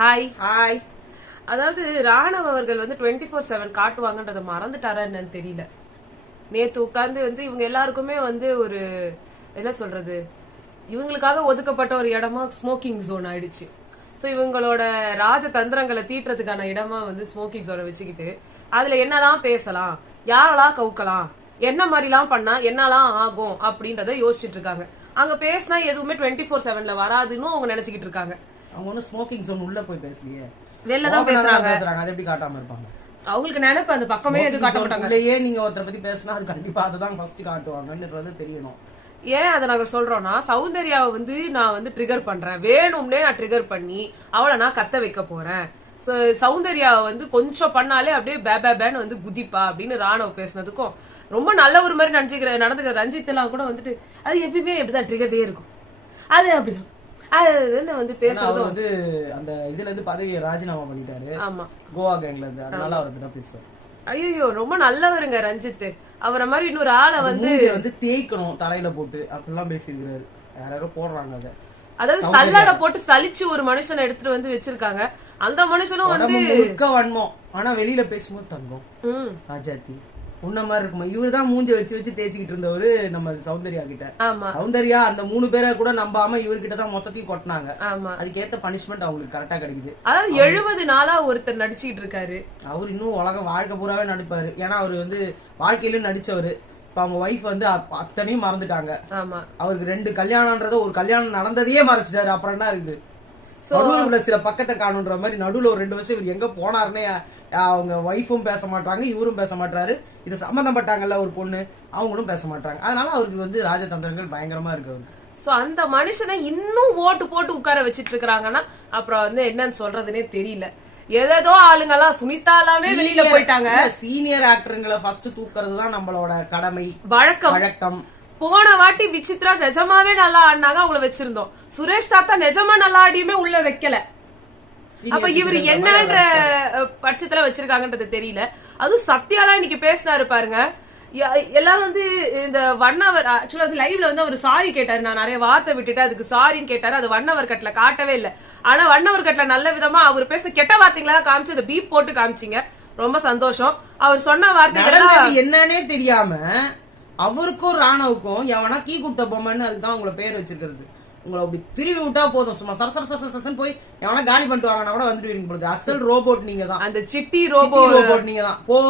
Hi. Hi. அதாவது ராணவ் அவர்கள் வந்து 24/7 காட்டுவாங்கன்றத மறந்துட்டாரா என்னன்னு தெரியல. நேத்து உட்கார்ந்து வந்து இவங்க எல்லாருக்குமே வந்து ஒரு என்ன சொல்றது, இவங்களுக்காக ஒதுக்கப்பட்ட ஒரு இடமா ஸ்மோக்கிங் ஜோன் ஆயிடுச்சு. சோ இவங்களோட ராஜதந்திரங்களை தீட்டுறதுக்கான இடமா வந்து ஸ்மோக்கிங் ஜோனை வச்சுக்கிட்டு அதுல என்னெல்லாம் பேசலாம், யாரெல்லாம் கவுக்கலாம், என்ன மாதிரிலாம் பண்ணா என்னெல்லாம் ஆகும் அப்படின்றத யோசிச்சுட்டு இருக்காங்க. அங்க பேசினா எதுவுமே 24/7 வராதுன்னு அவங்க நினைச்சுக்கிட்டு இருக்காங்க. அவங்க ஒன்னும் ஸ்மோக்கிங் ஜோன் உள்ள போய் பேசலையே, வெளிலதான் பேசுறாங்க. அது எப்படி காட்டாம இருப்பாங்க? அவங்களுக்கு நினைப்பு அந்த பக்கமே எது காட்ட மாட்டாங்க. உள்ளேயே நீங்க ஒருத்தரை பத்தி பேசினா அது கண்டிப்பா அதுதான் ஃபர்ஸ்ட் காட்டுவாங்கன்றது தெரியணும். ஏன் அதை நாங்க சொல்றோம்னா, சௌந்தர்யாவை வந்து நான் வந்து ட்ரிகர் பண்றேன், வேணும்னே நான் ட்ரிகர் பண்ணி அவளை நான் கத்த வைக்க போறேன். சௌந்தர்யாவை வந்து கொஞ்சம் பண்ணாலே அப்படியே பேன்னு வந்து குதிப்பா அப்படின்னு ராணவ் பேசினதுக்கும் ரொம்ப நல்ல ஒரு மாதிரி நடந்துக்கிற ரஞ்சித் எல்லாம் கூட வந்துட்டு அது எப்பயுமே எப்படிதான் ட்ரிகர்டே இருக்கும், அது அப்படிதான் அது வந்து பேசுறது வந்து அந்த இதுல இருந்து பதவியை ராஜினாமா பண்ணிட்டாரு. ஆமா, கோவா கேங்ல இருந்து, அதனால அவருக்கு தான் பேசுவார். ஐயோ ரொம்ப நல்லவருங்க ரஞ்சித். அவரை மாதிரி இன்னொரு ஆளை வந்து தேய்க்கணும் தரையில போட்டு அப்படிலாம் பேசிருக்கிறாரு. யாரோ போடுறாங்க அதாவது சல்லாட போட்டு சலிச்சு ஒரு மனுஷனை எடுத்துட்டு வந்து வச்சிருக்காங்க. அந்த மனுஷனும் வந்து முழுக்க வன்மம், ஆனா வெளியில பேசும்போது தங்கம் ராஜாத்தி உன்ன மாதிரி இருக்குமா. இவருதான் மூஞ்ச வச்சு வச்சு தேய்ச்சிக்கிட்டு இருந்தவரு நம்ம சௌந்தர்யா கிட்ட. சௌந்தர்யா அந்த 3 பேரை கூட நம்பாம இவர்கிட்ட தான் மொத்தத்தையும் கொட்டினாங்க. அதுக்கேத்த பனிஷ்மெண்ட் அவங்களுக்கு கரெக்டா கிடைக்குது. அதாவது 70 நாளா ஒருத்தர் நடிச்சுட்டு இருக்காரு. அவர் இன்னும் உலக வாழ்க்கை பூராவே நடிப்பாரு. ஏன்னா அவரு வந்து வாழ்க்கையிலும் நடிச்சவரு. இப்ப அவங்க ஒய்ஃப் வந்து அத்தனையும் மறந்துட்டாங்க. அவருக்கு 2 கல்யாணம்ன்றத ஒரு கல்யாணம் நடந்ததையே மறைச்சிட்டாரு. அப்புறம் என்ன இருக்குது? நடுவுல சில பக்கத்தை காணுன்ற மாதிரி நடுவுல ஒரு 2 வருஷம் இவர் எங்க போனாருன்னே அவங்க ஒய்ஃபும் பேச மாட்டாங்க, இவரும் பேச மாட்டாரு. இது சம்பந்தப்பட்டாங்கல்ல ஒரு பொண்ணு, அவங்களும் பேச மாட்டாங்க. அதனால அவருக்கு வந்து ராஜதந்திரங்கள் பயங்கரமா இருக்கு அவருக்கு. சோ அந்த மனுஷனை இன்னும் ஓட்டு போட்டு உட்கார வச்சிட்டு இருக்காங்கன்னா அப்புறம் வந்து என்னன்னு சொல்றதுன்னே தெரியல. ஏதோ ஆளுங்க எல்லாம் சுனிதாலாமே வெளியில போயிட்டாங்க. சீனியர் ஆக்டருங்களை ஃபர்ஸ்ட் தூக்குறது தான் நம்மளோட கடமை, வழக்கம். போன வாட்டி விசித்ரா நிஜமாவே நல்லா ஆடினாங்க, அவங்கள வச்சிருந்தோம். சுரேஷ் தாத்தா நிஜமா நல்லா ஆடியுமே உள்ள வைக்கல. அப்ப இவரு என்னன்ற பட்சத்துல வச்சிருக்காங்கன்றது தெரியல. அதுவும் சத்யாலாம் இன்னைக்கு பேசினாரு பாருங்க. எல்லாரும் வந்து இந்த 1 hour ஆக்சுவலா வந்து லைவ்ல வந்து அவர் சாரி கேட்டாரு. நான் நிறைய வார்த்தை விட்டுட்டு அதுக்கு சாரின்னு கேட்டாரு. அது 1 hour கட்ல காட்டவே இல்ல. ஆனா 1 hour கட்ல நல்ல விதமா அவர் பேச கெட்ட வார்த்தைங்களா காமிச்சு அந்த பீப் போட்டு காமிச்சிங்க. ரொம்ப சந்தோஷம். அவர் சொன்ன வார்த்தைகள் என்னன்னே தெரியாம அவருக்கும் ராணவுக்கும் எவனா கீ குட்ட பொம்மைன்னு அதுதான் உங்களை பேர் வச்சிருக்கிறது. உங்களை அப்படி திருவி விட்டா போதும், சும்மா சரசரசன் போய் எவனா காலி பண்ணிட்டு வாங்கினா கூட வந்துட்டு வரீங்க பொழுது. அசல் ரோபோட் நீங்க தான், அந்த சிட்டி ரோபோட் நீங்க தான். போ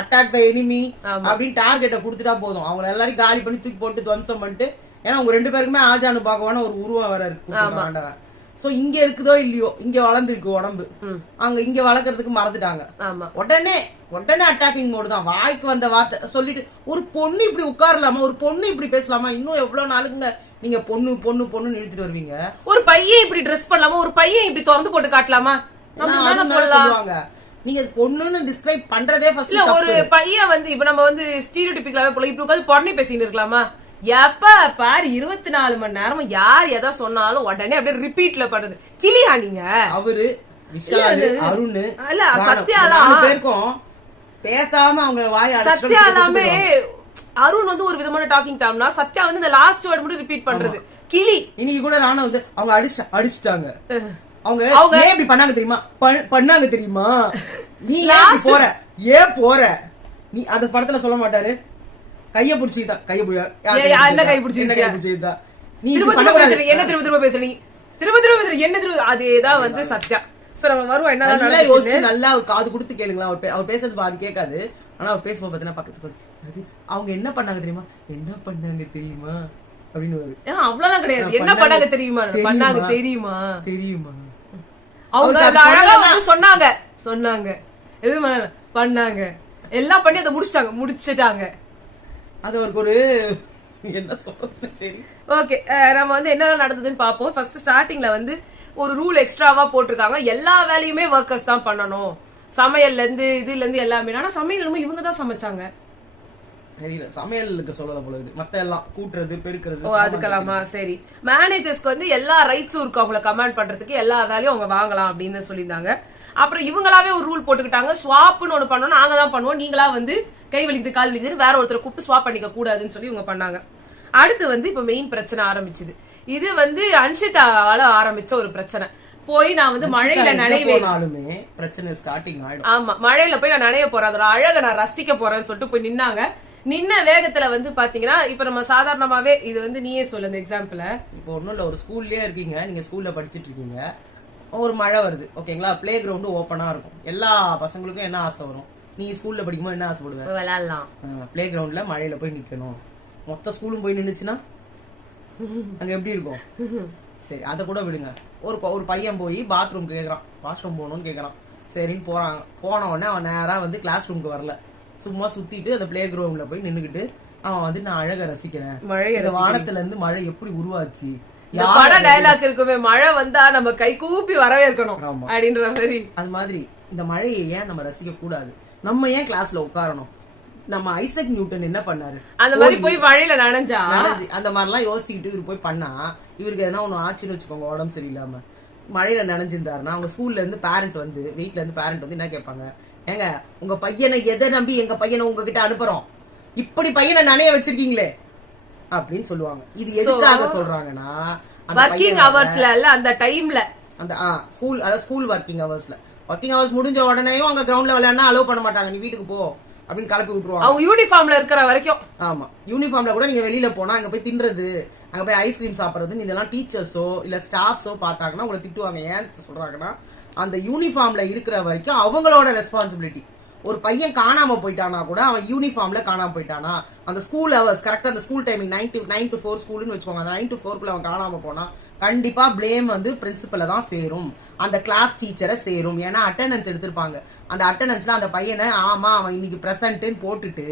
அட்டாக் த எனிமி அப்படின்னு டார்கெட்டை கொடுத்துட்டா போதும். அவங்க எல்லாரும் காலி பண்ணி தூக்கி போட்டு துவம்சம் பண்ணிட்டு, ஏன்னா உங்க 2 பேருக்குமே ஆஜானு பாக்கவான ஒரு உருவம் வேற இருக்கு. சோ இங்க இருக்குதோ இல்லையோ, இங்க வளர்ந்துருக்கு உடம்பு, அங்க இங்க வளர்க்கறதுக்கு மறந்துட்டாங்க. உடனே அட்டாக்கிங் மோடு தான். வாய்க்கு வந்த வார்த்தை சொல்லிட்டு ஒரு பொண்ணு இப்படி உட்காரலாமா, ஒரு பொண்ணு இப்படி பேசலாமா? இன்னும் எவ்வளவு நாளுக்குங்க நீங்க பொண்ணு பொண்ணு பொண்ணுன்னு இழுத்துட்டு வருவீங்க? ஒரு பையன் இப்படி ட்ரெஸ் பண்ணலாமா, ஒரு பையன் இப்படி திறந்து போட்டு காட்டலாமா சொல்லுவாங்க. நீங்க பொண்ணுன்னு டிஸ்கிரைப் பண்றதே ஃபர்ஸ்ட். ஒரு பையன் வந்து இப்ப நம்ம வந்து ஸ்டீரியோடைபிக்கலாவே போல இப்படி உட்கார்ந்து பொண்ணை பேசிட்டு இருக்கலாமா? எப்ப பாரு 24 மணி நேரம் யார் எதை சொன்னாலும் உடனே அப்படியே ரிப்பீட்ல பண்றது. கிளியா நீங்க? அவரு விஷால், அருண், இல்ல சத்யாலாம் பேருக்கும் பேசாம அவங்க வாய் அடைச்சு. சத்யாலாமே அருண் வந்து ஒரு விதமான டாக்கிங் டாம்னா, சத்யா வந்து இந்த லாஸ்ட் வேர்ட் மட்டும் ரிப்பீட் பண்றது. கிளி. இன்னைக்கு கூட நானும் வந்து அவங்க அடிச்சிட்டாங்க. அவங்க இப்படி பண்ணாங்க தெரியுமா, பண்ணாங்க தெரியுமா, நீ ஏன் போற, ஏன் போற நீ? அந்த படத்துல சொல்ல மாட்டாரு கைய புடிச்சுதா, கைய என்ன கை புடிச்சுதா, நீ திரும்ப பேசுற என்ன, திரும்ப பேசுற நீ, திரும்ப பேசுற என்ன, திரும்ப அதேதான் வந்து சத்யா. சார் அவன் வருவா என்ன யோசிச்சு நல்லா ஒரு காது கொடுத்து கேளுங்களா. அவர் பேசுறது அது கேட்காது. ஆனா அவர் பேசும்போது பாத்தீங்கன்னா பக்கத்து அவங்க என்ன பண்ணாங்க தெரியுமா, என்ன பண்ணாங்க தெரியுமா அப்படின்னு. அவ்வளவுதான் கிடையாது, என்ன பண்ணாங்க தெரியுமா, பண்ணாங்க தெரியுமா அவங்க அழகா வந்து சொன்னாங்க எதுவும் பண்ணாங்க, எல்லாம் பண்ணி அதை முடிச்சிட்டாங்க. அது அவருக்கு ஒரு என்ன சொல்றது தெரியும். ஓகே, நம்ம வந்து என்ன நடந்ததுன்னு பாப்போம். ஃபர்ஸ்ட் ஸ்டார்டிங்ல வந்து ஒரு ரூல் எக்ஸ்ட்ராவா போட்டிருக்காங்க. எல்லா வேலையுமே ஒர்க்கர்ஸ் தான் பண்ணணும், சமையல்ல இருந்து இதுல இருந்து எல்லாமே. ஆனா சமையல் இவங்க தான் சமைச்சாங்க. தெரியல, சமையலுக்கு சொல்லல போல இருக்கு. மத்த எல்லாம் கூட்டுறது பெருக்கிறது அதுக்கலாமா. சரி, மேனேஜர்ஸ்க்கு வந்து எல்லா ரைட்ஸும் இருக்கு, அவங்களை கமாண்ட் பண்றதுக்கு எல்லா வேலையும் அவங்க வாங்கலாம் அப்படின்னு சொல்லியிருந்தாங்க. அப்புறம் இவங்களாவே ஒரு ரூல் போட்டுக்கிட்டாங்க, ஸ்வாப்னு ஒண்ணு பண்ணோம், நாங்க தான் பண்ணுவோம், நீங்களா வந்து கை வலிக்குது கால் வலிக்குது வேற ஒருத்தரை கூப்பிட்டு ஸ்வாப் பண்ணிக்க கூடாதுன்னு சொல்லி இவங்க பண்ணாங்க. அடுத்து வந்து இப்ப மெயின் பிரச்சனை ஆரம்பிச்சுது. இது வந்து அன்ஷிதாவால ஆரம்பிச்ச ஒரு பிரச்சனை. போய் நான் வந்து மழையில நனைவேன். போனாலுமே பிரச்சனை ஸ்டார்டிங் ஆயிடும். ஆமா, மழையில போய் நான் நனைய போறேன், அதோட அழக நான் ரசிக்க போறேன்னு சொல்லிட்டு போய் நின்னாங்க. நின்ன வேகத்துல வந்து பாத்தீங்கன்னா இப்ப நம்ம சாதாரணமாவே இது வந்து நீயே சொல்லு இந்த எக்ஸாம்பிள். இப்போ ஒண்ணும் இல்ல, ஒரு ஸ்கூல்லயே இருக்கீங்க, நீங்க ஸ்கூல்ல படிச்சிட்டு இருக்கீங்க, ஒரு மழை வருது ஓகேங்களா, பிளே கிரவுண்டு ஓப்பனா இருக்கும், எல்லா பசங்களுக்கும் என்ன ஆசை வரும், நீங்க ஸ்கூல்ல படிக்கும்போது என்ன ஆசைப்படுவேன், விளையாடலாம், பிளே கிரவுண்ட்ல மழையில போய் நிக்கணும். மொத்த ஸ்கூலும் போய் நின்னுச்சுன்னா அங்க எப்படி இருக்கும்? சரி அதை கூட விடுங்க, ஒரு பையன் போய் பாத்ரூம் கேக்குறான், வாஷ்ரூம் போகணும்னு கேக்குறான், சரின்னு போறாங்க. போன உடனே அவன் நேரா வந்து கிளாஸ் ரூமுக்கு வரல, சும்மா சுத்திட்டு அந்த பிளே கிரவுண்ட்ல போய் நின்னுக்கிட்டு அவன் வந்து நான் அழக ரசிக்கிறேன், இந்த வானத்துல இருந்து மழை எப்படி உருவாச்சு, பட டயலாக் இருக்குமே, மழை வந்தா நம்ம கை கூப்பி வரவேற்கணும் அப்படின்ற மாதிரி. அது மாதிரி இந்த மழையை ஏன் நம்ம ரசிக்க கூடாது, நம்ம ஏன் கிளாஸ்ல உட்காரணும்? நம்ம ஐசக் நியூட்டன் என்ன பண்ணாரு, அந்த மாதிரி போய் மழையில நனைஞ்சா அந்த மாதிரி எல்லாம் யோசிச்சுக்கிட்டு இவரு போய் பண்ணா இவருக்கு எதனா ஒண்ணு ஆச்சுன்னு வச்சுக்கோங்க, உடம்பு சரியில்லாம மழையில நனைஞ்சிருந்தாருன்னா அவங்க ஸ்கூல்ல இருந்து பேரண்ட் வந்து வீட்டுல இருந்து பேரண்ட் வந்து என்ன கேட்பாங்க, ஏங்க உங்க பையனை எதை நம்பி எங்க பையனை உங்ககிட்ட அனுப்புறோம், இப்படி பையனை நனைய வச்சிருக்கீங்களே அப்படின்னு சொல்லுவாங்க. இது எதுக்காக சொல்றாங்கன்னா வர்க்கிங் ஹவர்ஸ்ல இல்ல, அந்த டைம்ல அந்த ஸ்கூல், அதாவது ஸ்கூல் வர்க்கிங் ஹவர்ஸ்ல, வர்க்கிங் ஹவர்ஸ் முடிஞ்ச உடனேயும் அங்க கிரவுண்ட்ல விளையாடுனா அலோவ் பண்ண மாட்டாங்க, நீ வீட்டுக்கு போ அப்படின்னு கிளப்பி விட்டுருவாங்க. அவங்க யூனிஃபார்ம்ல இருக்கிற வரைக்கும். ஆமா, யூனிஃபார்ம்ல கூட நீங்க வெளியில போனா அங்க போய் தின்றது, அங்க போய் ஐஸ்கிரீம் சாப்பிடுறது, இதெல்லாம் டீச்சர்ஸோ இல்ல ஸ்டாஃப்ஸோ பார்த்தாங்கன்னா உங்களை திட்டுவாங்க. ஏன் சொல்றாங்கன்னா அந்த யூனிஃபார்ம்ல இருக்கிற வரைக்கும் அவங்களோட ரெஸ்பான்சிபிலிட்டி. ஒரு பையன் காணாம போயிட்டானா கூட அவன் யூனிஃபார்ம்ல காணாம போயிட்டானா, அந்த ஸ்கூல் ஹவர்ஸ் கரெக்டா அந்த ஸ்கூல் டைமிங் 9 to 4 ஸ்கூல்னு வச்சுக்கோங்க, அந்த 9 to 4 அவன் காணாம போனா கண்டிப்பா பிளேம் வந்து பிரின்சிபல தான் சேரும், அந்த கிளாஸ் டீச்சரை சேரும். ஏன்னா அட்டெண்டன்ஸ் எடுத்திருப்பாங்க, அந்த அட்டெண்டன்ஸ்ல அந்த பையனை ஆமா அவன் இன்னைக்கு பிரசன்ட்னு போட்டுட்டு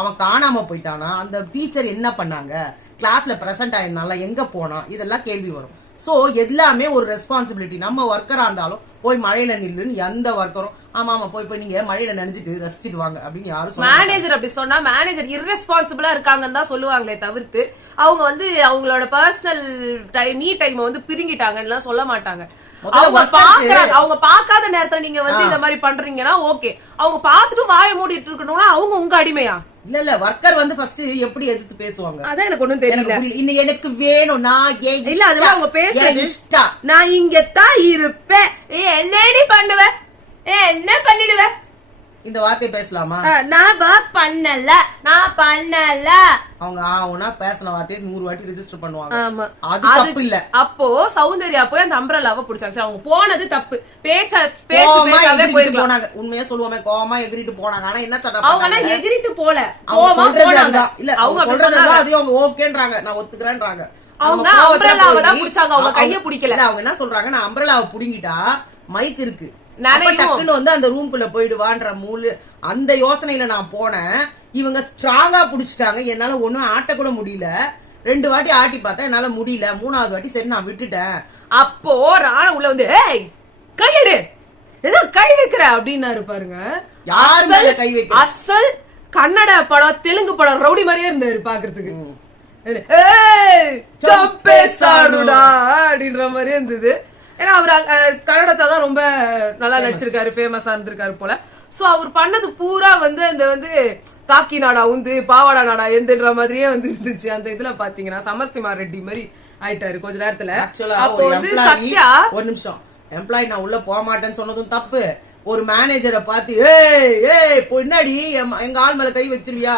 அவன் காணாம போயிட்டானா அந்த டீச்சர் என்ன பண்ணாங்க, கிளாஸ்ல பிரசன்ட் ஆயிருந்தால எங்க போனா, இதெல்லாம் கேள்வி வரும். சோ எல்லாமே ஒரு ரெஸ்பான்சிபிலிட்டி. நம்ம ஒர்க்கரா இருந்தாலும் போய் மழையில நில்லுன்னு எந்த ஒர்க்கரும் ஆமா ஆமா போய் நீங்க மழையில நனைஞ்சிட்டு ரசிச்சிட்டு வாங்க அப்படின்னு யாரும் மேனேஜர் அப்படி சொன்னா மேனேஜர் irresponsible இருக்காங்கன்னு தான் சொல்லுவாங்களே தவிர்த்து அவங்க வந்து அவங்களோட பர்சனல் டைம் டைம் வந்து பிரிங்கிட்டாங்கன்னு சொல்ல மாட்டாங்க. அவங்க பாக்காத நேரத்துல நீங்க வந்து இந்த மாதிரி பண்றீங்கன்னா ஓகே, அவங்க பாத்துட்டு வாயை மூடிட்டு இருக்கணும்னா அவங்க உங்க அடிமையா? இல்ல ஒர்க்கர் வந்து ஃபர்ஸ்ட் எப்படி எதிர்த்து பேசுவாங்க, அதான் எனக்கு ஒண்ணும் தெரியல. இன்னும் எனக்கு வேணும், நான் இல்ல அதெல்லாம் அவங்க பேசுறது நான் இங்கத்தான் இருப்பேன், என்ன பண்ணுவ, என்ன பண்ணிடுவ, இந்த வார்த்தை பேசலாமா? நான் ஒர்க் பண்ணல, நான் பண்ணல, அவங்க ஆவுனா பேசின வார்த்தையை 100 வாட்டி ரெஜிஸ்டர் பண்ணுவாங்க. அது தப்பு இல்ல. அப்போ சௌந்தர்யா போய் அந்த அம்ப்ரெல்லாவை புடிச்சாங்க, அவங்க போனது தப்பு, பேசாவே போனாங்க. உண்மையா சொல்லுவாங்க, கோவமா எகிரிட்டு போனாங்க. ஆனா என்ன சொல்றாங்க, அவங்க எகிரிட்டு போல, இல்ல அவங்க சொல்றதுதான் அது அவங்க ஓகேன்றாங்க, நான் ஒத்துக்கிறேன்றாங்க. அவங்க அம்ப்ரெல்லாவை தான் புடிச்சாங்க, அவங்க கைய பிடிக்கல. அவங்க என்ன சொல்றாங்க, நான் அம்ப்ரெல்லாவை புடிங்கிட்டா மைக் இருக்கு, டக்குன்னு வந்து அந்த ரூம்குள்ள போயிடுவான்ற மூல அந்த யோசனையில நான் போனேன். இவங்க ஸ்ட்ராங்கா புடிச்சிட்டாங்க, என்னால ஒண்ணும் ஆட்ட கூட முடியல. 2 வாட்டி ஆட்டி பார்த்தா என்னால முடியல, 3வது வாட்டி சரி நான் விட்டுட்டேன். அப்போ ராண உள்ள வந்து ஏய் கையெடு, ஏதோ கை வைக்கிற அப்படின்னாரு பாருங்க. யாரு மேல கை வைக்கிற? அசல் கன்னட படம் தெலுங்கு படம் ரவுடி மாதிரியே இருந்தாரு பாக்குறதுக்கு. அப்படின்ற மாதிரியே இருந்தது. ஏன்னா அவர் கன்னடத்தை தான் ரொம்ப நல்லா நடிச்சிருக்காரு, ஃபேமஸா இருந்திருக்காரு போல. சோ அவர் பண்ணது பூரா வந்து அந்த வந்து காக்கி நாடா உந்து பாவாடா நாடா எந்தன்ற மாதிரியே வந்து இருந்துச்சு. அந்த இதுல பாத்தீங்கன்னா சமஸ்திமார் ரெட்டி மாதிரி ஆயிட்டாரு கொஞ்ச நேரத்துல. அப்போ வந்து சத்யா ஒரு நிமிஷம், எம்ப்ளாயி நான் உள்ள போக மாட்டேன்னு சொன்னதும் தப்பு. ஒரு மேனேஜரை பார்த்து ஏய் பொன்னாடி எங்க ஆள் மேல கை வச்சிருவியா,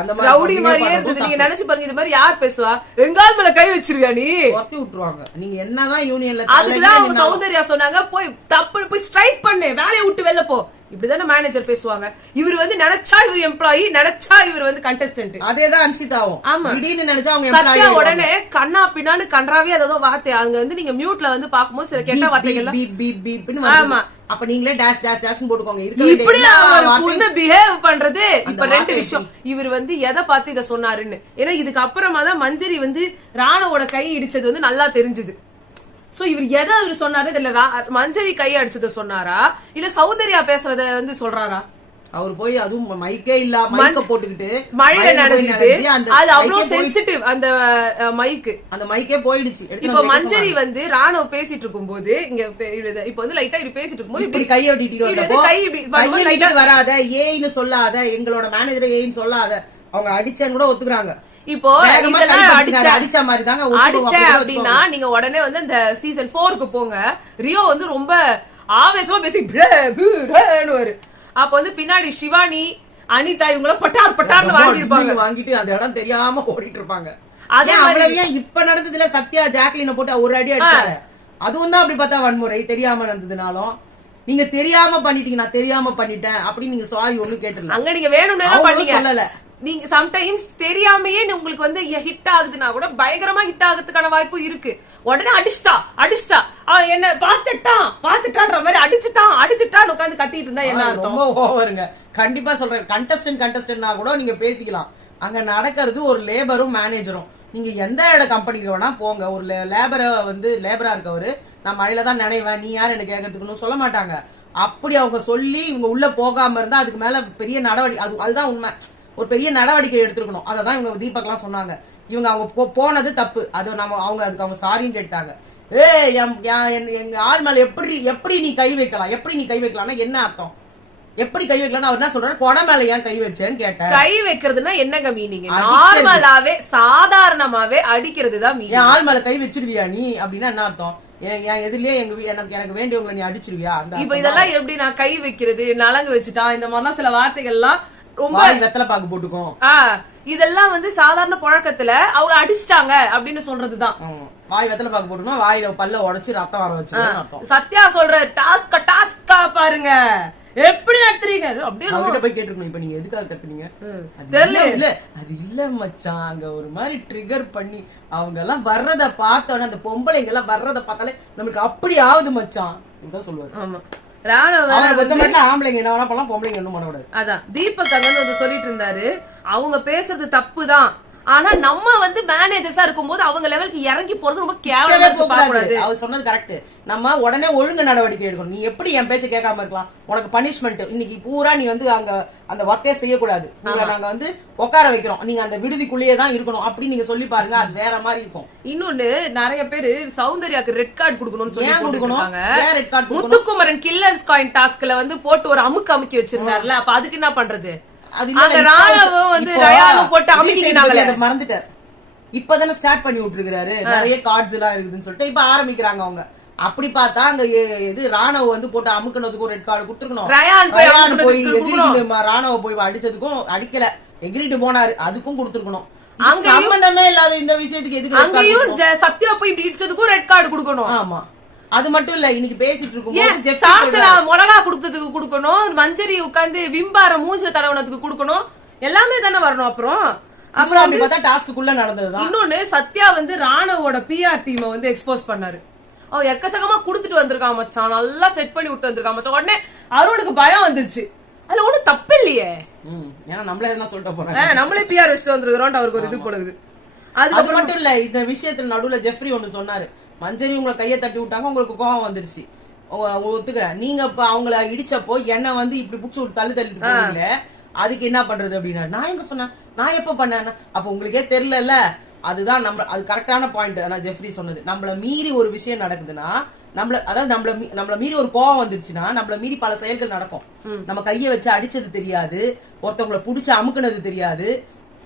அந்த மாதிரி ரவுடி மாதிரியே இருந்தது. நீங்க நினைச்சு பாருங்க, இது மாதிரி யார் பேசுவா, எங்கால் மேல கை வச்சிருவியா நீ, ஒத்தி விட்டுருவாங்க. நீங்க என்னதான் யூனியன்ல அதுக்குதான் அவங்க சௌந்தர்யா சொன்னாங்க, போய் தப்பு போய் ஸ்ட்ரைக் பண்ணு, வேலையை விட்டு வெளில போ, இப்படிதானே மேனேஜர் பேசுவாங்க. இவர் வந்து நினைச்சா இவர் எம்ப்ளாயி, நினைச்சா இவர் வந்து கண்டஸ்டன்ட். அதேதான் அன்சிதாவும். ஆமா, திடீர்னு நினைச்சா அவங்க சத்யா உடனே கண்ணா பின்னான்னு கன்றாவே ஏதோ வார்த்தை அங்க வந்து நீங்க மியூட்ல வந்து பாக்கும்போது சில கெட்ட வார்த்தைகள். ஆமா, அப்ப நீங்களே டேஷ் டேஷ் டேஷ் போட்டுக்கோங்க. இப்படி பொண்ணு பிஹேவ் பண்றது. இப்ப 2 விஷயம், இவர் வந்து எதை பார்த்து இத சொன்னாருன்னு. ஏன்னா இதுக்கு அப்புறமா தான் மஞ்சரி வந்து ராணவோட கை இடிச்சது வந்து நல்லா தெரிஞ்சது. சோ இவர் எதை அவர் சொன்னாரு தெரியல, மஞ்சரி கை அடிச்சத சொன்னாரா இல்ல சௌந்தர்யா பேசுறத வந்து சொல்றாரா? அவர் போய் அதுவும் மைக்கே இல்ல மைக்க போட்டுக்கிட்டு மழையில நடந்துட்டு அது அவ்வளவு சென்சிட்டிவ் அந்த மைக்கு, அந்த மைக்கே போயிடுச்சு. இப்ப மஞ்சரி வந்து ராணுவ பேசிட்டு இருக்கும் போது இங்க இப்ப வந்து லைட்டா இப்படி பேசிட்டு இருக்கும்போது இப்படி கையை ஒட்டிட்டு வராத, ஏன்னு சொல்லாத, எங்களோட மேனேஜரை ஏன்னு சொல்லாத, அவங்க அடிச்சேன்னு கூட ஒத்துக்குறாங்க. இப்போ வேகமா இதெல்லாம் கை பறிச்சுங்க, அடிச்ச மாதிரி தாங்க அடிச்சேன் அப்படின்னா நீங்க உடனே வந்து இந்த சீசன் 4க்கு போங்க. ரியோ வந்து ரொம்ப ஆவேசமா பேசி அப்ப வந்து பின்னாடி சிவானி அனிதா இவங்க பட்டார் பட்டார்னு வாங்கிட்டு அந்த இடம் தெரியாம ஓடிட்டு இருப்பாங்க. அதே மாதிரி இப்ப நடந்ததுல சத்யா ஜாக்லின போட்டு ஒரு அடி அடிச்சாரு. அதுவும் தான் அப்படி பார்த்தா வன்முறை. தெரியாம நடந்ததுனாலும் நீங்க தெரியாம பண்ணிட்டீங்க, நான் தெரியாம பண்ணிட்டேன் அப்படின்னு நீங்க சாரி ஒண்ணு கேட்டுருங்க. அங்க நீங்க வேணும்னே சொல்லல. நீங்க சம்டைம்ஸ் தெரியாமையே உங்களுக்கு வந்து ஹிட் ஆகுதுன்னா கூட பயங்கரமா ஹிட் ஆகுறதுக்கான வாய்ப்பு இருக்கு. உடனே அடிச்சிட்டா என்ன பாத்துட்டான்ற மாதிரி அடிச்சுட்டான்னு உட்காந்து கத்திட்டு இருந்தா என்ன ரொம்ப ஓவருங்க. கண்டிப்பா சொல்றேன், கண்டஸ்டன்ட்னா கூட நீங்க பேசிக்கலாம். அங்க நடக்கிறது ஒரு லேபரும் மேனேஜரும். நீங்க எந்த கம்பெனிக்கு வேணா போங்க, ஒரு லேபரா இருக்கவரு நான் மழையில தான் நினைவேன், நீ யார் என்ன கேட்கறதுக்குன்னு சொல்ல மாட்டாங்க. அப்படி அவங்க சொல்லி இவங்க உள்ள போகாம இருந்தா அதுக்கு மேல பெரிய நடவடிக்கை, அதுதான் உண்மை, ஒரு பெரிய நடவடிக்கை எடுத்துருக்கணும். அததான் இவங்க தீபக்லாம் சொன்னாங்க. இவங்க அவங்க போனது தப்பு, அது நம்ம அதுக்கு அவங்க சாரின்னு கேட்டாங்க. எங்க ஆள் மேல எப்படி நீ கை வைக்கலாம்னா என்ன அர்த்தம்? எப்படி கை வைக்கலாம்? அவர் என்ன சொல்றாரு, கொடை மேல ஏன் கை வச்சேன்னு கேட்டேன். கை வைக்கிறதுனா என்னங்க மீனிங்? நார்மலாவே சாதாரணமாவே அடிக்கிறது தான் மீனிங். என் ஆள் மேல கை வச்சிருவியா நீ அப்படின்னா என்ன அர்த்தம்? என் எதிரிலே எனக்கு வேண்டியவங்களை நீ அடிச்சிருவியா? இப்ப இதெல்லாம் எப்படி நான் கை வைக்கிறது, நலங்கு வச்சுட்டான், இந்த மாதிரிலாம் சில வார்த்தைகள் எல்லாம் ரொம்ப வெத்தலை பாக்கு போட்டுக்கும். இதெல்லாம் வந்து சாதாரண பழக்கத்துல அவங்க அடிச்சிட்டாங்க அப்படின்னு சொல்றதுதான். வாய் வெத்தலை பாக்கு போட்டுக்கணும், வாயில பல்ல உடைச்சு ரத்தம் வர வச்சு. சத்யா சொல்ற டாஸ்கா பாருங்க எப்படி நடத்துறீங்க அப்படின்னு போய் கேட்டுக்கணும். இப்ப நீங்க எதுக்காக கத்துனீங்க தெரியல. இல்ல அது இல்ல மச்சான், அங்க ஒரு மாதிரி ட்ரிகர் பண்ணி அவங்க எல்லாம் வர்றத பார்த்தோன்னே, அந்த பொம்பளைங்க எல்லாம் வர்றத பார்த்தாலே நமக்கு அப்படி ஆகுது மச்சான் இதான் சொல்லுவாரு. ஆமா, ஆம்பளைங்க என்ன வேணா பண்ணலாம், பொம்பளைங்க என்ன பண்ண கூடாது. அதான் தீபக் அங்க வந்து சொல்லிட்டு இருந்தாரு, அவங்க பேசுறது தப்புதான், ஆனா நம்ம வந்து மேனேஜர்ஸா இருக்கும்போது அவங்க லெவலுக்கு இறங்கி போறது ரொம்ப கேவலமா இருக்கு. அவர் சொன்னது கரெக்ட். நம்ம உடனே ஒழுங்கு நடவடிக்கை எடுக்கணும். நீ எப்படி என் பேச்ச கேட்காம இருக்கலாம்? உனக்கு பனிஷ்மெண்ட் இன்னைக்கு பூரா நீ வந்து அங்க அந்த ஒர்க்கே செய்யக்கூடாது. நாங்க வந்து உட்கார வைக்கிறோம், நீங்க அந்த விடுதிக்குள்ளேயே தான் இருக்கணும் அப்படி நீங்க சொல்லி பாருங்க, அது வேற மாதிரி இருக்கும். இன்னொன்னு நிறைய பேரு சௌந்தர்யாக்கு ரெட் கார்டு கொடுக்கணும்னு சொல்லி கொடுக்கணும். முத்துக்குமரன் கில்லர்ஸ் காயின் டாஸ்க்ல வந்து போட்டு ஒரு அமுக்கி வச்சிருந்தாருல, அப்ப அதுக்கு என்ன பண்றது? மறந்துட்டார். இப்பதானே ஸ்டார்ட் பண்ணி விட்டுருக்காரு, நிறைய கார்ட்ஸ் எல்லாம் இருக்குதுன்னு சொல்லிட்டு இப்ப ஆரம்பிக்கிறாங்க அவங்க. அப்படி பார்த்தா அங்க ராணுவ வந்து போட்டு அமுக்குனதுக்கும் ரெட் கார்டு கொடுத்துருக்கணும். ராணுவ போய் அடிச்சதுக்கும் அடிக்கல, எகிரிட்டு போனாரு, அதுக்கும் கொடுத்துருக்கணும். சம்பந்தமே இல்லாத இந்த விஷயத்துக்கு எதுக்கு சத்யா போய் இடிச்சதுக்கும் ரெட் கார்டு கொடுக்கணும்? ஆமா, அது மட்டும் இல்ல, இன்னைக்கு பேசிட்டு இருக்கும் மிளகா கொடுத்ததுக்கு கொடுக்கணும், மஞ்சரி உட்கார்ந்து விம்பார மூஞ்சில தடவனத்துக்கு கொடுக்கணும், எல்லாமே தானே வரணும். அப்புறம் டாஸ்க்குள்ள நடந்ததுதான். இன்னொன்னு, சத்யா வந்து ராணுவோட பிஆர் டீமை வந்து எக்ஸ்போஸ் பண்ணாரு. அவன் எக்கச்சக்கமா குடுத்துட்டு வந்திருக்கான் மச்சான், நல்லா செட் பண்ணி விட்டு வந்திருக்கான் மச்சான். உடனே அருணுக்கு பயம் வந்துருச்சு. அதுல ஒண்ணும் தப்பு இல்லையே, ஏன்னா நம்மளே என்ன சொல்லிட்டு போறோம், நம்மளே பிஆர் வச்சுட்டு வந்துருக்கோம், அவருக்கு ஒரு இது போடுது. அது மட்டும் இல்ல, இந்த விஷயத்துல நடுவுல ஜெஃப்ரி ஒண்ணு சொன்னாரு, மஞ்சரி உங்களை கையை தட்டி விட்டாங்க, உங்களுக்கு கோபம் வந்துருச்சு, ஒத்துக்கிறேன். நீங்க இப்ப அவங்கள இடிச்சப்போ என்ன வந்து இப்படி புடிச்சு விட்டு தள்ளிட்டு போறீங்களே, அதுக்கு என்ன பண்றது அப்படின்னா, நான் எங்க சொன்னேன், நான் எப்ப பண்ணேன், அப்ப உங்களுக்கே தெரியல. அதுதான் அது கரெக்டான பாயிண்ட். ஆனா ஜெஃப்ரி சொன்னது, நம்மள மீறி ஒரு விஷயம் நடக்குதுன்னா, நம்மள மீறி ஒரு கோவம் வந்துருச்சுன்னா நம்மள மீறி பல செயல்கள் நடக்கும். நம்ம கையை வச்சு அடிச்சது தெரியாது, ஒருத்தவங்களை புடிச்சு அமுக்குனது தெரியாது,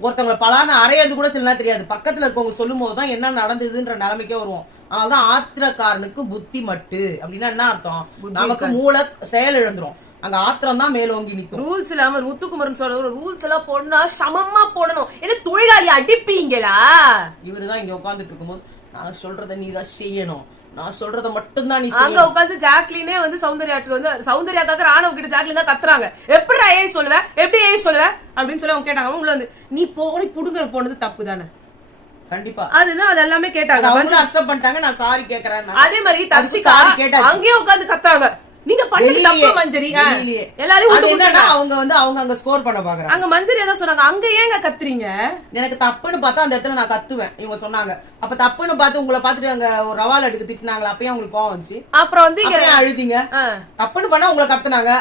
ஒருத்தவங்களை பலான அரையாது கூட சில நேரம் தெரியாது. பக்கத்துல இருக்கவங்க சொல்லும் போதுதான் என்ன நடந்ததுன்ற நிலைமைக்கே வருவோம். அதனாலதான் ஆத்திரக்காரனுக்கு புத்தி மட்டு அப்படின்னா என்ன அர்த்தம், நமக்கு மூளை செயல் இழந்துரும், அங்க ஆத்திரம் தான் மேலோங்கி நிற்கும். ரூல்ஸ் இல்லாம முத்துக்குமரன் சொல்ற ரூல்ஸ் எல்லாம் போடணும், சமமா போடணும். என்ன தொழிலாளி அடிப்பீங்களா? இவருதான் இங்க உட்கார்ந்துட்டு இருக்கும்போது, நான் சொல்றத நீதான் செய்யணும், நான் சொல்றத மட்டும்தான் நீ அங்க உட்காந்து ஜாக்லினே வந்து சௌந்தர்யாக்கு வந்து சௌந்தர்யாக்காக ராணுவ கிட்ட ஜாக்லின் தான் கத்துறாங்க, எப்படி ஏன் சொல்லுவேன், எப்படி ஏன் சொல்லுவேன் அப்படின்னு சொல்லி அவங்க கேட்டாங்க. உள்ள வந்து நீ போய் புடுங்குற போனது தப்பு தானே, கண்டிப்பா அதுதான் அது எல்லாமே கேட்டாங்க. அக்செப்ட் பண்ணிட்டாங்க, நான் சாரி கேக்குறேன். அதே மாதிரி தர்ஷிகா அங்கேயே உட்காந்து கத்துறாங்க, நீங்க பண்ணது தப்பு மஞ்சரி. எல்லாரும் அவங்க வந்து அவங்க அங்க ஸ்கோர் பண்ண பாக்குறாங்க. அங்க மஞ்சரி ஏதோ சொன்னாங்க, அங்க ஏங்க கத்துறீங்க? எனக்கு தப்புன்னு பார்த்தா அந்த இடத்துல நான் கத்துவேன், இவங்க சொன்னாங்க. அப்ப தப்புன்னு பார்த்து உங்களை பாத்துட்டு அங்க ஒரு ரவால் எடுக்க திட்டினாங்களா, அப்பயும் உங்களுக்கு கோவம் வந்துச்சு. அப்புறம் வந்து இங்க அழுதிங்க, தப்புன்னு பண்ணா உங்களை கத்துனாங்க,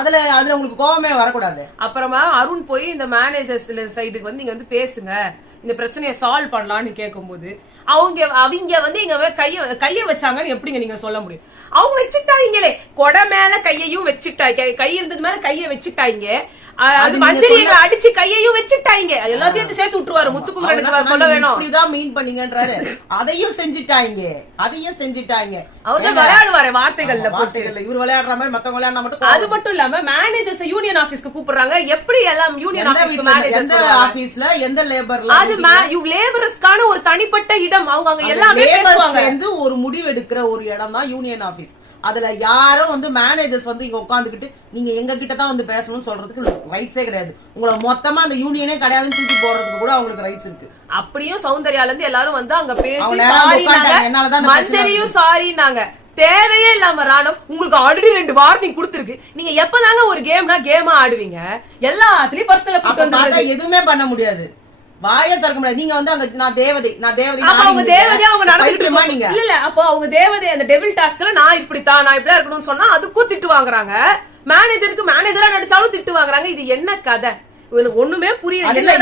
அதுல உங்களுக்கு கோவமே வரக்கூடாது. அப்புறமா அருண் போய் இந்த மேனேஜர்ஸ் சைடுக்கு வந்து நீங்க வந்து பேசுங்க, இந்த பிரச்சனையை சால்வ் பண்ணலாம்னு கேட்கும் போது அவங்க வந்து இங்க கைய வச்சாங்கன்னு எப்படிங்க நீங்க சொல்ல முடியும்? அவங்க வச்சுட்டாங்களே, கொடை மேல கையையும் வச்சுட்டாங்க, கை இருந்தது மேல கைய வச்சுட்டாங்க. அது மஞ்சரி எங்க அடிச்சு கையையும் வச்சுட்டாங்க, எல்லாத்தையும் சேர்த்து விட்டுருவாரு. முத்துக்குமரனுக்கு சொல்ல வேணும், இப்படிதான் மீன் பண்ணீங்கன்றாரு. அதையும் செஞ்சுட்டாங்க. அவர்தான் விளையாடுவாரு வார்த்தைகள்ல. இவர் விளையாடுற மாதிரி மத்தவங்க விளையாடுனா மட்டும். அது மட்டும் இல்லாம மேனேஜர்ஸ் யூனியன் ஆபீஸ்க்கு கூப்பிடுறாங்க. எப்படி எல்லாம் யூனியன் ஆபீஸ்க்கு மேனேஜர்ஸ் ஆபீஸ்ல எந்த லேபர்ல அது லேபரர்ஸ்க்கான ஒரு தனிப்பட்ட இடம். அவங்க எல்லாமே பேசுவாங்க. ஒரு முடிவு எடுக்கிற ஒரு இடம் தான் யூனியன் ஆபீஸ். அதுல யாரும் வந்து மேனேஜர்ஸ் வந்து இங்க உட்காந்துக்கிட்டு நீங்க எங்க கிட்ட தான் வந்து பேசணும்னு சொல்றதுக்கு ரைட்ஸே கிடையாது. உங்களை மொத்தமா அந்த யூனியனே கிடையாதுன்னு தூக்கி போறதுக்கு கூட அவங்களுக்கு ரைட்ஸ் இருக்கு. அப்படியும் சௌந்தர்யால இருந்து எல்லாரும் வந்து அங்க பேசி மஞ்சரியும் சாரினாங்க. தேவையே இல்லாம ராணவ் உங்களுக்கு ஆல்ரெடி 2 வார்னிங் கொடுத்திருக்கு. நீங்க எப்பதாங்க ஒரு கேமா ஆடுவீங்க? எல்லாத்துலயும் பர்சனல் எதுவுமே பண்ண முடியாது, வாயை திறக்க முடியாது. நீங்க வந்து அங்க நான் தேவதை அவங்க நடந்துட்டு இல்ல. அப்போ அவங்க தேவதை அந்த டெவில் டாஸ்க்ல நான் இப்படித்தான் இருக்கணும்னு சொன்னா அதுக்கும் திட்டு வாங்குறாங்க. மேனேஜருக்கு மேனேஜரா நடிச்சாலும் திட்டு வாங்குறாங்க. இது என்ன கதை? ஒண்ணுமே புரியல.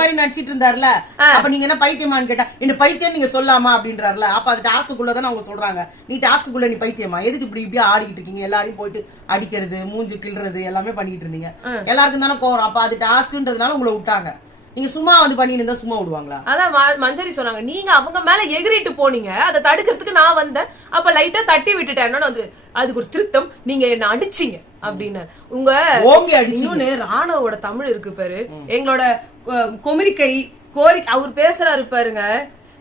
மாதிரி நடிச்சிட்டு இருந்தாருல, அப்ப நீங்க என்ன பைத்தியமான்னு கேட்டா இந்த பைத்தியம் நீங்க சொல்லாமா அப்படின்றாருல. அப்ப அது டாஸ்க்குள்ளதானே அவங்க சொல்றாங்க, நீ டாஸ்க்குள்ள நீ பைத்தியமா, எதுக்கு இப்படி ஆடிக்கிட்டு இருக்கீங்க? எல்லாரையும் போயிட்டு அடிக்கிறது, மூஞ்சி கிள்றது எல்லாமே பண்ணிட்டு இருந்தீங்க. எல்லாருக்கும் தானே கோரம். அப்ப அது டாஸ்க்குன்றதுனால உங்களை விட்டாங்க. நீங்க சும்மா வந்து பண்ணிட்டு இருந்தா சும்மா விடுவாங்களா? அதான் மஞ்சரி சொன்னாங்க, நீங்க அவங்க மேல எகிரிட்டு போனீங்க, அதை தடுக்கிறதுக்கு நான் வந்தேன். அப்ப லைட்டா தட்டி விட்டுட்டேன். வந்து அதுக்கு ஒரு திருத்தம், நீங்க என்ன அடிச்சீங்க அப்படின்னு. உங்க இன்னொன்னு ராணுவோட தமிழ் இருக்கு பாரு, எங்களோட கொமிரிக்கை கோரிக்கை அவர் பேசுறாரு பாருங்க.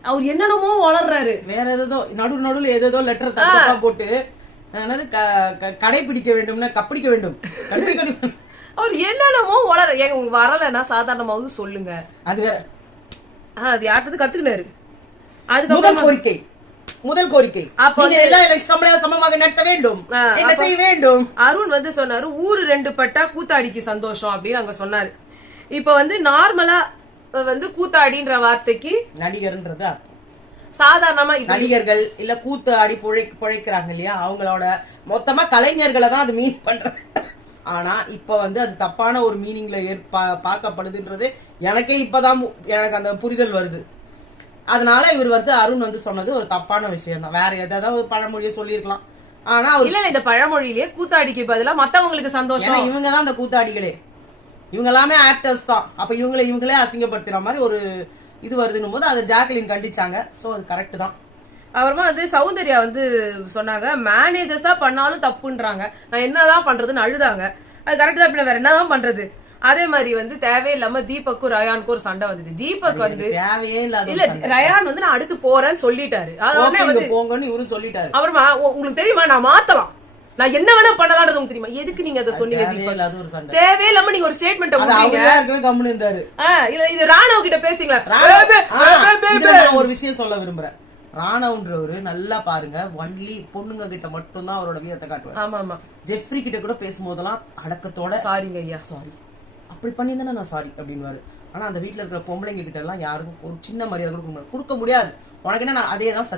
அவர் என்னென்னமோ வளர்றாரு. வேற ஏதோ நடுவுல ஏதோ லெட்டர் தப்பா போட்டு கடைபிடிக்க வேண்டும்னா கப்பிடிக்க வேண்டும். அவர் என்னென்னமோ வரலன்னா சாதாரணமாவது சொல்லுங்க. அது வேற அது யார்கிட்ட கத்துக்கினாரு. அதுக்கு முதல் கோரிக்கை அப்ப சமமாக நடத்த வேண்டும், என்ன செய்ய வேண்டும். அருண் வந்து சொன்னாரு ஊரு 2 பட்டா கூத்தாடிக்கு சந்தோஷம் அப்படின்னு அங்க சொன்னாரு. இப்ப வந்து நார்மலா வந்து கூத்தாடின்ற வார்த்தைக்கு நடிகர்ன்றது சாதாரணமா நடிகர்கள் இல்ல கூத்தாடி பிழைக்கிறாங்க இல்லையா, அவங்களோட மொத்தமா கலைஞர்களை தான் அது மீன் பண்றது. ஆனா இப்ப வந்து அது தப்பான ஒரு மீனிங்ல பார்க்கப்படுதுன்றது எனக்கே இப்பதான் எனக்கு அந்த புரிதல் வருது. அதனால இவர் வந்து அருண் வந்து சொன்னது ஒரு தப்பான விஷயம் தான். வேற ஏதாவது பழமொழியை சொல்லிருக்கலாம். ஆனா இல்ல இந்த பழமொழியிலேயே கூத்தாடிக்கு பதிலா மத்தவங்களுக்கு சந்தோஷம். இவங்கதான் அந்த கூத்தாடிகளே, இவங்க எல்லாமே ஆக்டர்ஸ் தான். அப்ப இவங்களே அசிங்கப்படுத்துற மாதிரி ஒரு இது வருதுன்னும் போது அதை ஜாக்லின் கண்டிச்சாங்க. சோ அது கரெக்ட் தான். அப்புறமா வந்து சௌந்தர்யா வந்து சொன்னாங்க மேனேஜர்ஸா பண்ணாலும் தப்புன்றாங்க, நான் என்னதான் பண்றதுன்னு அழுதாங்க. அது கரெக்ட் தான், வேற என்னதான் பண்றது. அதே மாதிரி வந்து தேவையில்லாம தீபக்கும் ரயானுக்கும் ஒரு சண்டை வந்தது. தீபக் வந்து தேவையே இல்ல ரயான் வந்து நான் அடுத்து போறேன்னு சொல்லிட்டாரு. அப்புறமா உங்களுக்கு தெரியுமா நான் மாத்தலாம், நான் என்ன வேணா பண்ணலாம்ன்றது உங்களுக்கு தெரியுமா? எதுக்கு நீங்க அதை சொன்னீங்க? தேவையில்லாம நீங்க ஒரு ஸ்டேட்மெண்ட் இது ராணுவ கிட்ட பேசிங்களா? ஒரு விஷயம் சொல்ல விரும்புறேன். ராணவன்றவரு நல்லா பாருங்க, ஒன்லி பொண்ணுங்க கிட்ட மட்டும் தான் அவரோட வீரத்தை காட்டுவார். ஆமா ஆமா. ஜெஃப்ரி கிட்ட கூட பேசும்போதெல்லாம் அடக்கத்தோட சாரிங்க ஐயா, சாரி அப்படி பண்ணியிருந்தேன்னா நான் சாரி அப்படின்வாரு. ஆனா அந்த வீட்டுல இருக்கிற பொம்பளைங்க கிட்ட எல்லாம் யாருக்கும் ஒரு சின்ன மரியாதை கொடுக்க முடியாது. உனக்கு என்ன, அதே தான்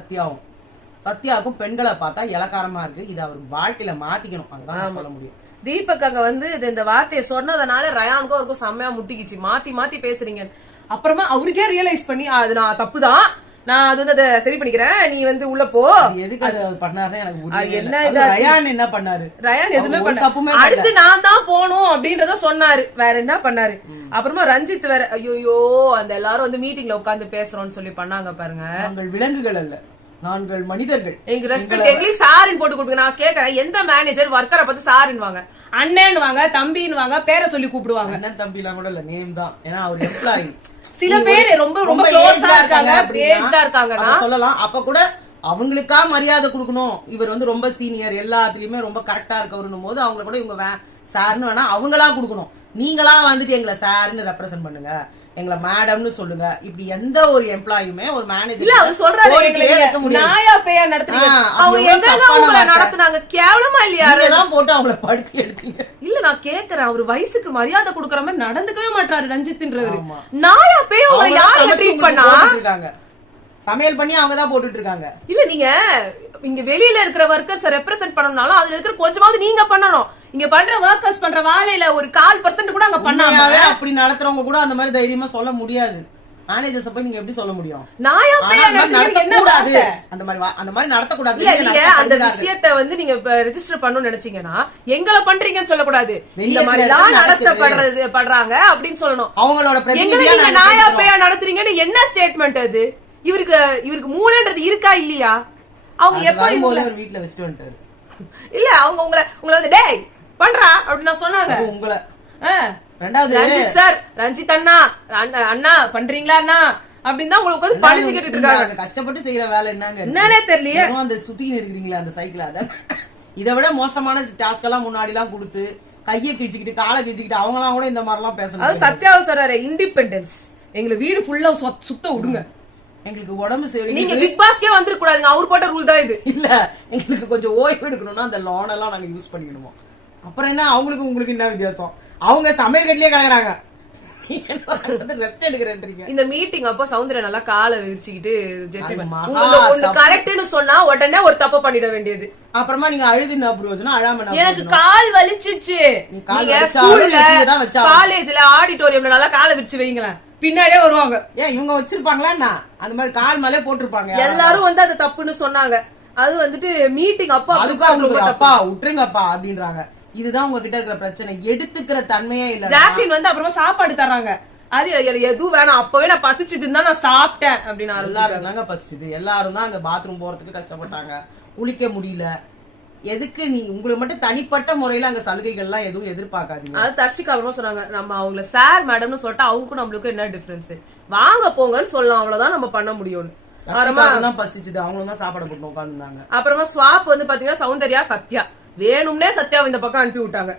சத்யாவுக்கும் பெண்களை பார்த்தா இலக்காரமா இருக்கு. இது அவர் வாழ்க்கையில மாத்திக்கணும், அதுதான் சொல்ல முடியும். தீபக் அங்க வந்து இந்த வார்த்தையை சொன்னதுனால ரயானுக்கும் அவருக்கும் செம்மையா முட்டிக்கிச்சு. மாத்தி பேசுறீங்க. அப்புறமா அவருக்கே ரியலைஸ் பண்ணி அது நான் தப்புதான், நான் அது வந்து அதை சரி பண்ணிக்கிறேன், நீ வந்து உள்ள போ. எதுக்கு அதை பண்ணாரு எனக்கு ரயான் என்ன பண்ணாரு? ரயான் எதுவுமே பண்ண, அடுத்து நான் தான் போகணும் அப்படின்றத சொன்னாரு, வேற என்ன பண்ணாரு. அப்புறமா ரஞ்சித் வேற ஐயோ அந்த எல்லாரும் வந்து மீட்டிங்ல உட்கார்ந்து பேசுறோம்னு சொல்லி பண்ணாங்க பாருங்க. நாங்கள் விலங்குகள் அல்ல, நாங்கள் மனிதர்கள், எங்க ரெஸ்பெக்ட் எங்களுக்கு சாரின்னு போட்டு கொடுங்க. நான் கேட்கறேன், எந்த மேனேஜர் ஒர்க்கரை பார்த்து சாரின்னு வாங்க, அண்ணன் வாங்க, தம்பின்னு வாங்க, பேரை சொல்லி கூப்பிடுவாங்க. அண்ணன் தம்பி எல்லாம் கூட இல்ல, நேம் தான். ஏன்னா அவர் எம்ப்ளாயி. சில பேர் ரொம்ப ரொம்ப க்ளோஸா இருக்காங்க சொல்லலாம். அப்ப கூட அவங்களுக்கா மரியாதை கொடுக்கணும். இவர் வந்து ரொம்ப சீனியர், எல்லாத்துலயுமே ரொம்ப கரெக்டா இருக்கவருன்னும் போது அவங்கள கூட இவங்க சார்னு வேணா அவங்களா கொடுக்கணும். நீங்களா வந்துட்டு எங்களை சார்னு ரெப்ரசென்ட் பண்ணுங்க, எங்களை மேடம்னு சொல்லுங்க. இப்படி எந்த ஒரு எம்ப்ளாயுமே ஒரு மேனேஜர் இல்ல அவர் சொல்றாரு நாயா பேயா நடத்துறீங்க, அவங்க எங்கங்க உங்களை நடத்துனாங்க கேவலமா இல்லையா? தான் போட்டு அவங்கள படுத்தி எடுத்தீங்க. இல்ல நான் கேக்குறேன், அவர் வயசுக்கு மரியாதை கொடுக்கற மாதிரி நடந்துக்கவே மாட்டாரு ரஞ்சித்ன்றவரு. நாயா பேயா உங்களை யாரு ட்ரீட் பண்ணா? சமையல் பண்ணி அவங்க தான் போட்டுட்டு இருக்காங்க. இல்ல நீங்க இங்க வெளியில இருக்கிற ஒர்க்கர்ஸ் ரெப்ரசென்ட் பண்ணனும்னாலும் அதுல இருக்கிற கொஞ்சமாவது நீங்க பண்ணணும். இங்க பண்ற ஒர்க்கர்ஸ் பண்ற வேலையில ஒரு 1% கூட அங்க பண்ணாம அப்படி நடத்துறவங்க கூட அந்த மாதிரி தைரியமா சொல்ல முடியாது. மேனேஜர்ஸ் போய் நீங்க எப்படி சொல்ல முடியும்? நாயா ஆனா பேயா அந்த மாதிரி நடத்துறீங்க, என்ன நடத்தக்கூடாது. வார்த்தை? அந்த மாதிரி நடத்தக்கூடாது. இல்ல நீங்க அந்த விஷயத்தை வந்து நீங்க ரெஜிஸ்டர் பண்ணணும்னு நினைச்சீங்கன்னா எங்களை பண்றீங்கன்னு சொல்லக்கூடாது. இந்த மாதிரி எல்லாம் நடத்தப்படுறாங்க அப்படின்னு சொல்லணும். அவங்களோட எங்களை பிரதிநிதியா நீங்க நாங்க நாயா கேட்கிறோம். பேயா நடத்துறீங்கன்னு என்ன ஸ்டேட்மெண்ட் அது? இவருக்கு மூளைன்றது இருக்கா இல்லையா? அவங்க அது எப்ப வரும்போது ஒரு வீட்ல வச்சுட்டு வந்துட்டாரு. இல்ல அவங்க உங்களை வந்து டேய் பண்றா அப்படின்னு நான் சொன்னாங்க. அப்போ உங்களை ரெண்டாவது ரஞ்சித் சார், ரஞ்சித் அண்ணா, அண்ணா பண்றீங்களா அண்ணா அப்படின்னு தான் உங்களுக்கு வந்து படிச்சு கேட்டுட்டு இருக்காங்க. கஷ்டப்பட்டு செய்யற வேலை என்னங்க? என்னன்னே தெரியலையே. அந்த சுத்தின்னு இருக்கிறீங்களா அந்த சைக்கிள்? அத இதை விட மோசமான டாஸ்க் எல்லாம் முன்னாடி எல்லாம் கொடுத்து கையை கிழிச்சுக்கிட்டு காலை கிழிச்சுக்கிட்டு அவங்க எல்லாம் கூட இந்த மாதிரி எல்லாம் பேசணும். அது சத்யாவ சொல்றாரு, இண்டிபெண்டன்ஸ். எங்களை வீடு ஃபுல்லா சுத்த விடுங்க, எங்களுக்கு உடம்பு சரி. நீங்க பிக் பாஸ்க்கே வந்துட கூடாதுங்க, அவர் போட்ட ரூல் தான் இது. இல்ல எங்களுக்கு கொஞ்சம் ஓய்வு எடுக்கணும்னா அந்த லோன் எல்லாம் நாங்க யூஸ் பண்ணிக்கணுமோ. அப்புறம் என்ன அவங்களுக்கு உங்களுக்கு என்ன வித்தியாசம்? அவங்க சமையல் கட்டிலே கிடக்குறாங்க, ரெஸ்ட் எடுக்கிறேன்றீங்க. இந்த மீட்டிங் அப்போ சௌந்தர்யா நல்லா காலை விரிச்சுக்கிட்டு மகா கரெக்ட்னு சொன்னா உடனே ஒரு தப்பு பண்ணிட வேண்டியது. அப்புறமா நீங்க அழுதுன்னு அப்படி வச்சுனா அழாம எனக்கு கால் வலிச்சிச்சு. நீங்க ஸ்கூல்ல காலேஜ்ல ஆடிட்டோரியம்ல நல்லா காலை விரிச்சு வைங்களேன், பின்னாடியே வருவாங்க. ஏன் இவங்க வச்சிருப்பாங்களா அந்த மாதிரி கால் மேலே போட்டிருப்பாங்க? எல்லாரும் வந்து அது தப்புன்னு சொன்னாங்க. அது வந்துட்டு மீட்டிங் அப்பா அதுக்கு அவங்க அப்பா விட்டுருங்கப்பா அப்படின்றாங்க. இதுதான் உங்ககிட்ட இருக்கிற பிரச்சனை, எடுத்துக்கிற தன்மையே இல்ல. ஜாக்லின் வந்து அப்புறமா சாப்பாடு தர்றாங்க, அது எதுவும் வேணாம், அப்பவே நான் பசிச்சுட்டு இருந்தா நான் சாப்பிட்டேன் அப்படின்னு. எல்லாரும் தாங்க பசிச்சுது, எல்லாரும் தான் அங்க பாத்ரூம் போறதுக்கு கஷ்டப்பட்டாங்க, குளிக்க முடியல. எதுக்கு நீ உங்களுக்கு மட்டும் தனிப்பட்ட முறையில அங்க சலுகைகள் எல்லாம் எதுவும் எதிர்பார்க்காதீங்க. அது தர்ஷிகா அப்புறமா சொன்னாங்க, நம்ம அவங்கள சார் மேடம்னு சொல்லிட்டு அவங்களுக்கும் நம்மளுக்கும் என்ன டிஃபரன்ஸ், வாங்க போங்கன்னு சொல்லலாம், அவ்வளவுதான் நம்ம பண்ண முடியும்னு. பசிச்சுது, அவங்களும் தான் சாப்பாடு போட்டு உட்காந்துருந்தாங்க. அப்புறமா ஸ்வாப் வந்து பாத்தீங்கன்னா சௌந்தர்யா சத்யா வேணும்னே சத்யாவை இந்த பக்கம் அனுப்பி விட்டாங்க.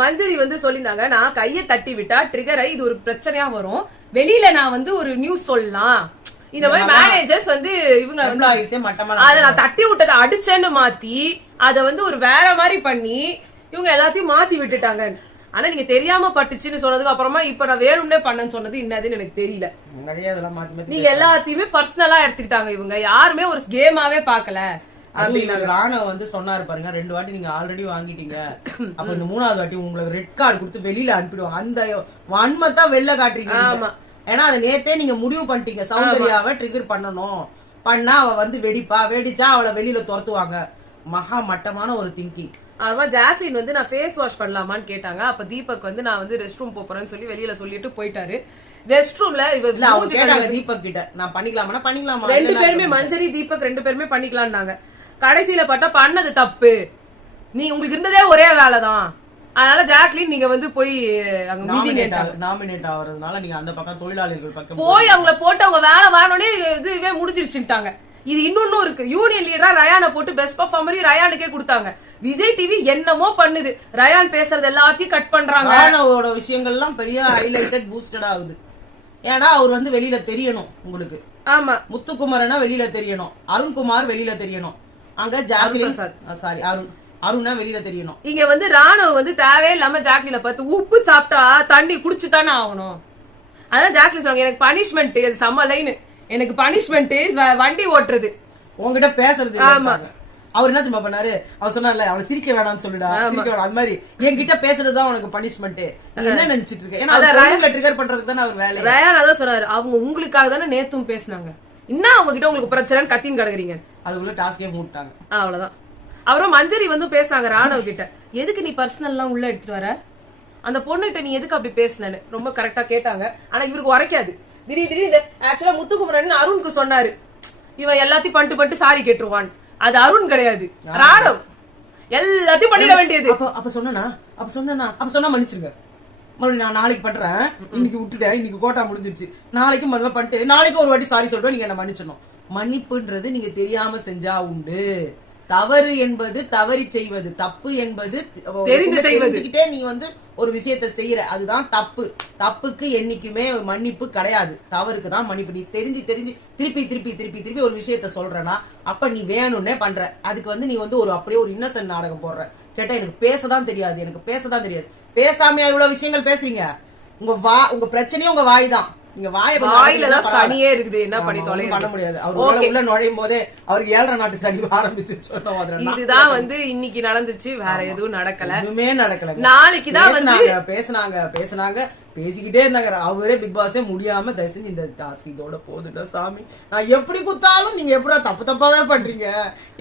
மஞ்சரி வந்து சொல்லியிருந்தாங்க, நான் கையை தட்டி விட்டா ட்ரிகர் ஆகி இது ஒரு பிரச்சனையா வரும், வெளியில நான் வந்து ஒரு நியூஸ் சொல்லலாம். இந்த மாதிரி மேனேஜர்ஸ் வந்து இவங்க அதை நான் தட்டி விட்டதை அடிச்சேன்னு மாத்தி அத வந்து ஒரு வேற மாதிரி பண்ணி இவங்க எல்லாத்தையும் மாத்தி விட்டுட்டாங்க. ஆனா நீங்க தெரியாம பட்டுச்சுன்னு சொன்னதுக்கு அப்புறமா இப்ப நான் வேணும்னே பண்ணேன்னு சொன்னது என்னதுன்னு எனக்கு தெரியல. நீங்க எல்லாத்தையுமே பர்சனலா எடுத்துக்கிட்டாங்க, இவங்க யாருமே ஒரு கேமாவே பாக்கல. ராணவ வந்து சொன்னாரு பாருங்க, 2 வாட்டி நீங்க ஆல்ரெடி வாங்கிட்டீங்க, அப்ப இந்த 3வது வாட்டி உங்களுக்கு ரெட் கார்டு கொடுத்து வெளியில அனுப்பிடுவாங்க. அந்த வன்மத்தான் வெளில காட்டுறீங்க. ஏன்னா அதை நேத்தே நீங்க முடிவு பண்ணிட்டீங்க, சௌந்தர்யாவை ட்ரிகர் பண்ணணும், பண்ணா அவ வந்து வெடிச்சா அவளை வெளியில துரத்துவாங்க. மகா மட்டமான ஒரு திங்கிங். அதுமா ஜாக்லின் வந்து நான் ஃபேஸ் வாஷ் பண்ணலாமான்னு கேட்டாங்க. அப்ப தீபக் வந்து நான் வந்து ரெஸ்ட் ரூம் போறேன்னு சொல்லி வெளியில சொல்லிட்டு போயிட்டாரு. ரெஸ்ட் ரூம்ல தீபக் கிட்ட நான் பண்ணிக்கலாமா பண்ணிக்கலாமா, 2 பேருமே மஞ்சரி தீபக் 2 பேருமே பண்ணிக்கலாம்னாங்க. கடைசியில பார்த்தா பண்ணது தப்பு, நீ உங்களுக்கு இருந்ததே ஒரே வேலைதான், அதனால ஜாக்லின் நீங்க வந்து போய் அங்க நாமினேட் ஆவறதுனால நீங்க அந்த பக்கம் தொழிலாளர்கள் பக்கம் போய் அவங்கள போட்டு அவங்க வேலை வாங்கணும்னே இதுவே முடிஞ்சிருச்சுட்டாங்க. இது இன்னொன்னும் இருக்கு, யூனியன் லீடரா ரயானை போட்டு பெஸ்ட் பர்ஃபார்மரி ரயானுக்கே கொடுத்தாங்க. விஜய் டிவி என்னமோ பண்ணுது, ரயான் பேசுறது எல்லாத்தையும் கட் பண்றாங்க. ரயானோட விஷயங்கள் எல்லாம் பெரிய ஹைலைட்டட் பூஸ்டட் ஆகுது. ஏன்னா அவர் வந்து வெளியில தெரியணும் உங்களுக்கு. ஆமா, முத்துக்குமாரனா வெளியில தெரியணும், அருண்குமார் வெளியில தெரியணும், அங்க ஜாக்லின் சாரி அருணா வெளியில தெரியணும். இங்க வந்து ராணுவ வந்து தேவையில்லாம ஜாக்லின பார்த்து உப்பு சாப்பிட்டா தண்ணி குடிச்சுதானே ஆகணும். அதான் ஜாக்லின் சொல்றாங்க, எனக்கு பனிஷ்மெண்ட் செம்ம லைன், எனக்கு பனிஷ்மெண்ட் வண்டி ஓட்டுறது, உங்ககிட்ட பேசுறது. ஆமா, அவர் என்ன தெரியுமா பண்ணாரு, அவர் சொன்னார்ல அவளை சிரிக்க வேணாம்னு சொல்லிடா, சிரிக்க வேணாம், அது மாதிரி என்கிட்ட பேசுறதுதான் உனக்கு பனிஷ்மெண்ட், என்ன நினைச்சிட்டு இருக்க? ஏன்னா ட்ரிகர் பண்றதுக்கு தானே அவர் வேலை. ரயான் அதான் சொன்னாரு, அவங்க உங்களுக்காக தானே நேத்தும் பேசினாங்க, என்ன அவங்க கிட்ட உங்களுக்கு பிரச்சனை கத்தின்னு கிடக்குறீங்க, அதுக்குள்ள டாஸ்கே மூட்டாங்க. அவ்வளவுதான். அப்புறம் மஞ்சரி வந்து பேசினாங்க ராணவ் கிட்ட, எதுக்கு நீ பர்சனல் எல்லாம் உள்ள எடுத்துட்டு வர, அந்த பொண்ணுகிட்ட நீ எதுக்கு அப்படி பேசினு ரொம்ப கரெக்டா கேட்டாங்க. ஆனா இவருக்கு உரைக்காது. திடீர்னு ஆக்சுவலா முத்துக்குமரன் அருணுக்கு சொன்னாரு, இவன் எல்லாத்தையும் பண்ணிட்டு சாரி கேட்டுருவான். அது அருண் கிடையாது, ராணவ் எல்லாத்தையும் பண்ணிட வேண்டியது. அப்ப சொன்னா மன்னிச்சிருங்க, மறுபடியும் நான் நாளைக்கு பண்றேன், இன்னைக்கு விட்டுட்டேன், இன்னைக்கு கோட்டா முடிஞ்சிருச்சு, நாளைக்கு மறுபடியும் பண்ணிட்டு நாளைக்கு ஒரு வாட்டி சாரி சொல்றேன், நீங்க என்ன மன்னிச்சிடணும். மன்னிப்புன்றது நீங்க தெரியாம செஞ்சா உண்டு, தவறு என்பது தவறி செய்வது, தப்பு என்பது தெரிஞ்சுக்கிட்டே நீ வந்து ஒரு விஷயத்த செய்யற, அதுதான் தப்பு. தப்புக்கு என்னைக்குமே மன்னிப்பு கிடையாது, தவறுக்கு தான் மன்னிப்பு. நீ தெரிஞ்சு திருப்பி ஒரு விஷயத்த சொல்றனா அப்ப நீ வேணும்னே பண்ற, அதுக்கு வந்து நீ வந்து ஒரு அப்படியே ஒரு இன்னசென்ட் நாடகம் போடுற. கேட்டா எனக்கு பேசதான் தெரியாது, பேசாமையா இவ்வளவு விஷயங்கள் பேசுறீங்க. உங்க பிரச்சனையே உங்க வாய் தான், நீங்க வாயை வாயில தான் சனியே இருக்குது, என்ன பண்ணி தொலை பண்ண முடியாது. அவர் உள்ள நுழையும் போதே அவருக்கு 7.5 நாட்டு சனி ஆரம்பிச்சு சொன்னோம். இதுதான் வந்து இன்னைக்கு நடந்துச்சு, வேற எதுவும் நடக்கல, எதுவுமே நடக்கல. நாளைக்குதான் வந்து பேசினாங்க பேசிக்கிட்டே இருந்தாங்க. அவரே பிக் பாஸே முடியாம தயவு செஞ்சு இந்த டாஸ்க் இதோட போதுடா சாமி, நான் எப்படி குத்தாலும் நீங்க எப்படி தப்பாவே பண்றீங்க,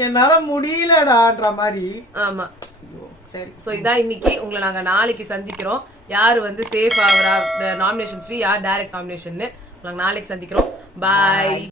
என்னால முடியலடான்ற மாதிரி. ஆமா சரி, சோ இதான் இன்னைக்கு. உங்களை நாங்க நாளைக்கு சந்திக்கிறோம். யாரு வந்து சேஃப் ஆகுறா, நாமினேஷன் ஃப்ரீ, யார் டைரக்ட் நாமினேஷன் நாங்க நாளைக்கு சந்திக்கிறோம். பாய்.